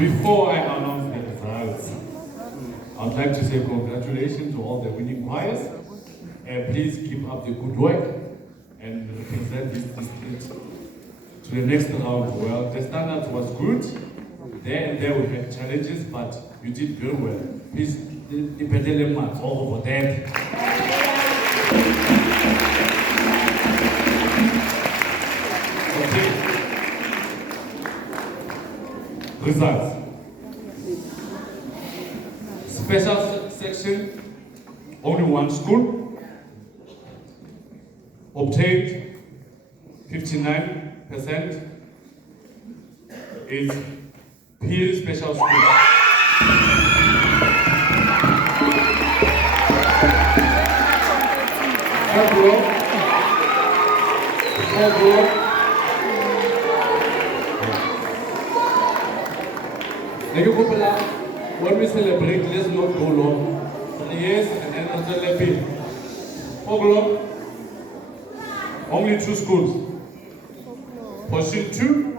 Before I announce the results, I'd like to say congratulations to all the winning choirs. Please keep up the good work and represent this district to the next round. Well, the standard was good. There and there we had challenges, but you did very well. Please, dependele much all over that. Okay. Results. Special section, only one school, obtained 59%, is Peel Special School. When we celebrate, let's not go long. 3 years and then until the Peel. Folklore, only 2 schools. Position 2,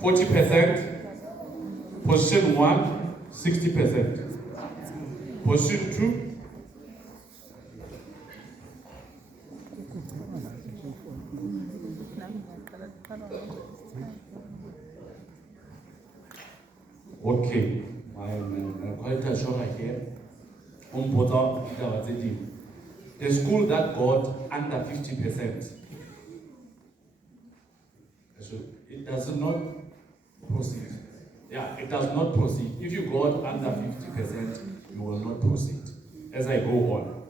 40%. Position 1, 60%. Position 2, okay. I'm quite sure here. The school that got under 50%, so it does not proceed. Yeah, it does not proceed. If you got under 50%, you will not proceed. As I go on.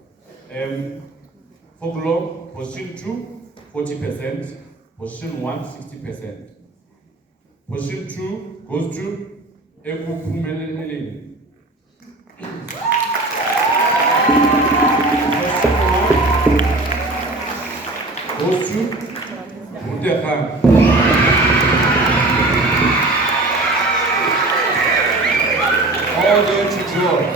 Folklore, position 2, 40%. Position 1, 60%. Position 2 goes to Ekupumelele. Goes to Mudekhan. All the way to George.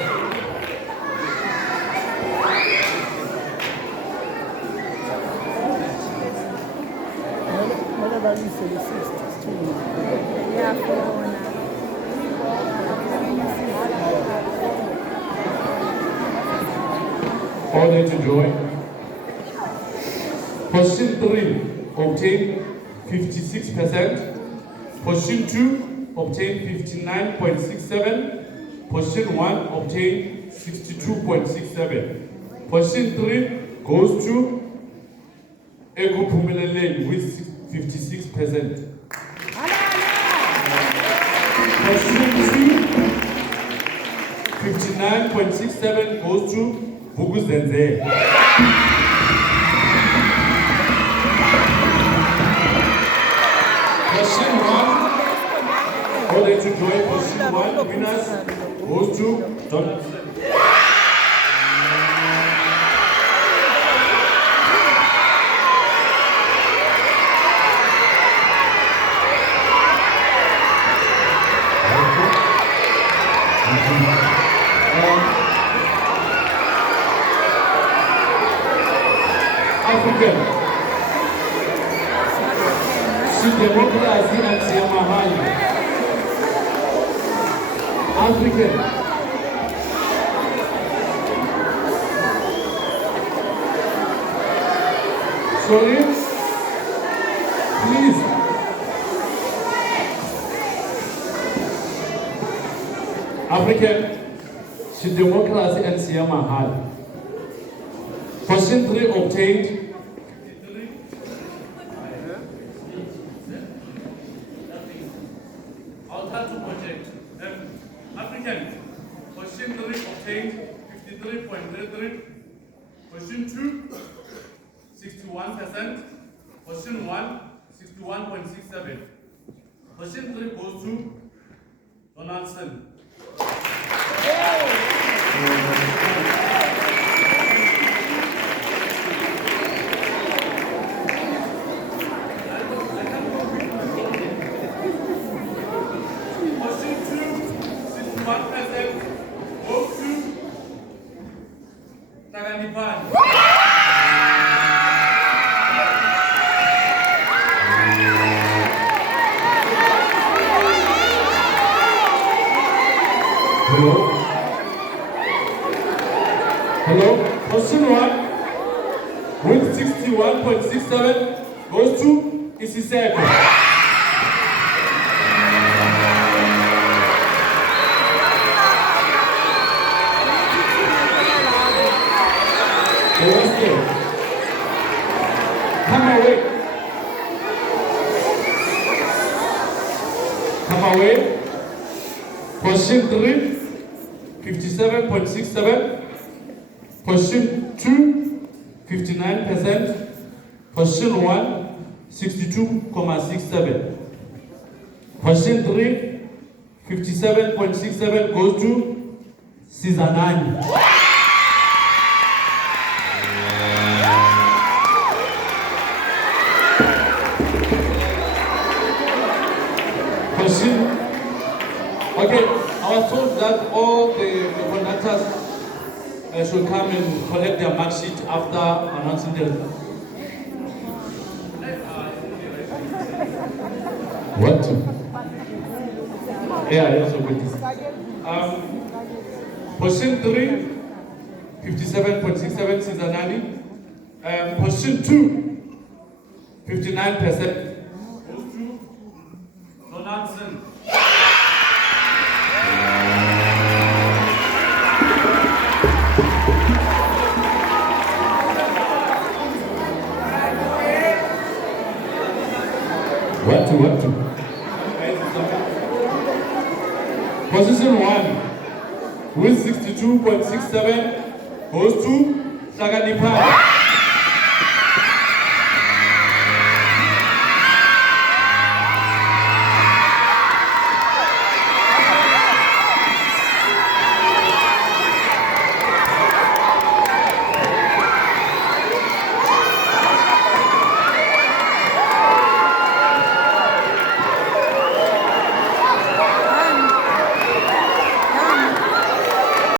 What about you for the 60s too? Yeah, for All the way to Joy. Position 3 obtained 56%. Position 2 obtained 59.67. Position 1 obtained 62.67. Position 3 goes to Ekupumelele with 56%. Position 2, 59.67 goes to Vukuzenze. Position 1, all the way to Joy. Position 1, winners goes to Jonathan. African. Democracy and Siamahali. African. Sorry? Please. African. Democracy and Siamahali. Question 3 obtained. African, question 3 obtained 53.33, question 2, 61%, question 1, 61.67. Question 3 goes to Donaldson. Hello? Hello? Position 1 with 61.67 goes to Sasce. Come away. Come away. Position 3, 57.67. Position 2, 59%. Position 1, 62.67. Position 3, 57.67 goes to Sizanani. Okay, I was told that all the conductors should come and collect their mark sheet after announcing the results. What? Yeah, I also got this. Position 3, 57.67 Sizanani. Position 2, 59%. Donaldson. What to? Position 1 with 62.67 goes to Saganipa.